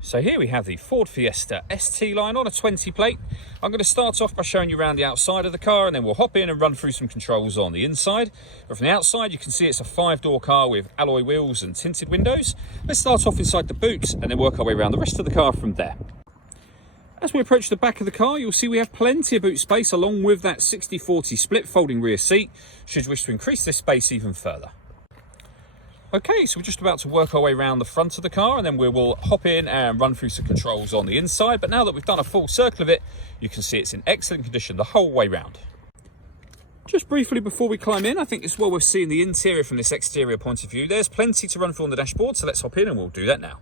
So here we have the Ford Fiesta ST line on a 20 plate. I'm going to start off by showing you around the outside of the car, and then we'll hop in and run through some controls on the inside. But from the outside you can see it's a 5-door car with alloy wheels and tinted windows. Let's start off inside the boot and then work our way around the rest of the car from there. As we approach the back of the car, you'll see we have plenty of boot space along with that 60-40 split folding rear seat, should you wish to increase this space even further. Okay, so we're just about to work our way around the front of the car, and then we will hop in and run through some controls on the inside. But now that we've done a full circle of it, you can see it's in excellent condition the whole way round. Just briefly before we climb in, I think it's well worth seeing the interior from this exterior point of view. There's plenty to run through on the dashboard, so let's hop in and we'll do that now.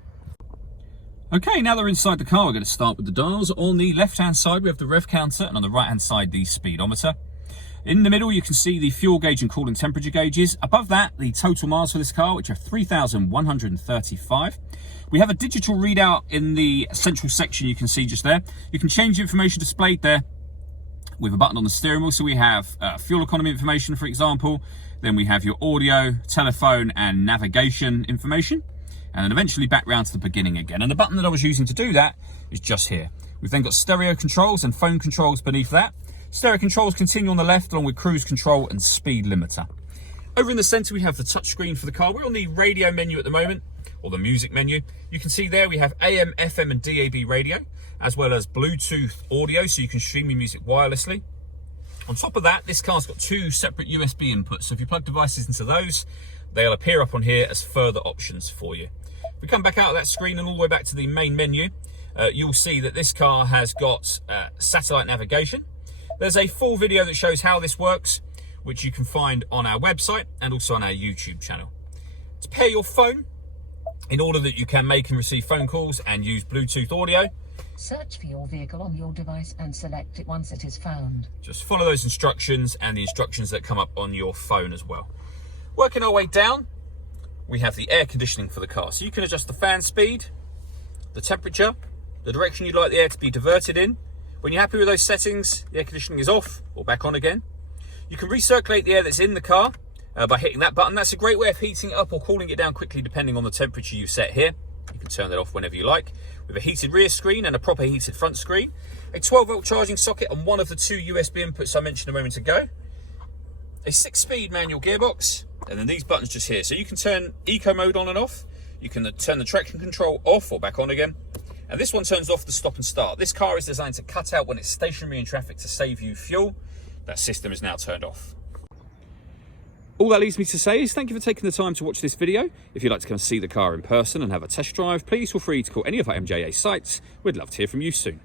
Okay, now that we're inside the car, we're going to start with the dials. On the left-hand side, we have the rev counter, and on the right-hand side, the speedometer. In the middle, you can see the fuel gauge and coolant temperature gauges. Above that, the total miles for this car, which are 3,135. We have a digital readout in the central section you can see just there. You can change the information displayed there with a button on the steering wheel. So we have fuel economy information, for example. Then we have your audio, telephone, and navigation information. And then eventually back round to the beginning again. And the button that I was using to do that is just here. We've then got stereo controls and phone controls beneath that. Stereo controls continue on the left, along with cruise control and speed limiter. Over in the center, we have the touchscreen for the car. We're on the radio menu at the moment, or the music menu. You can see there we have AM, FM, and DAB radio, as well as Bluetooth audio, so you can stream your music wirelessly. On top of that, this car's got 2 separate USB inputs, so if you plug devices into those, they'll appear up on here as further options for you. If we come back out of that screen and all the way back to the main menu, you'll see that this car has got satellite navigation. There's a full video that shows how this works, which you can find on our website and also on our YouTube channel. To pair your phone, in order that you can make and receive phone calls and use Bluetooth audio, search for your vehicle on your device and select it once it is found. Just follow those instructions and the instructions that come up on your phone as well. Working our way down, we have the air conditioning for the car. So you can adjust the fan speed, the temperature, the direction you'd like the air to be diverted in. When you're happy with those settings, the air conditioning is off or back on again. You can recirculate the air that's in the car by hitting that button. That's a great way of heating it up or cooling it down quickly depending on the temperature you set here. You can turn that off whenever you like. With a heated rear screen and a proper heated front screen. A 12-volt charging socket on one of the 2 USB inputs I mentioned a moment ago. A 6-speed manual gearbox. And then these buttons just here. So you can turn eco mode on and off. You can turn the traction control off or back on again. And this one turns off the stop and start. This car is designed to cut out when it's stationary in traffic to save you fuel. That system is now turned off. All that leaves me to say is thank you for taking the time to watch this video. If you'd like to come see the car in person and have a test drive, please feel free to call any of our MJA sites. We'd love to hear from you soon.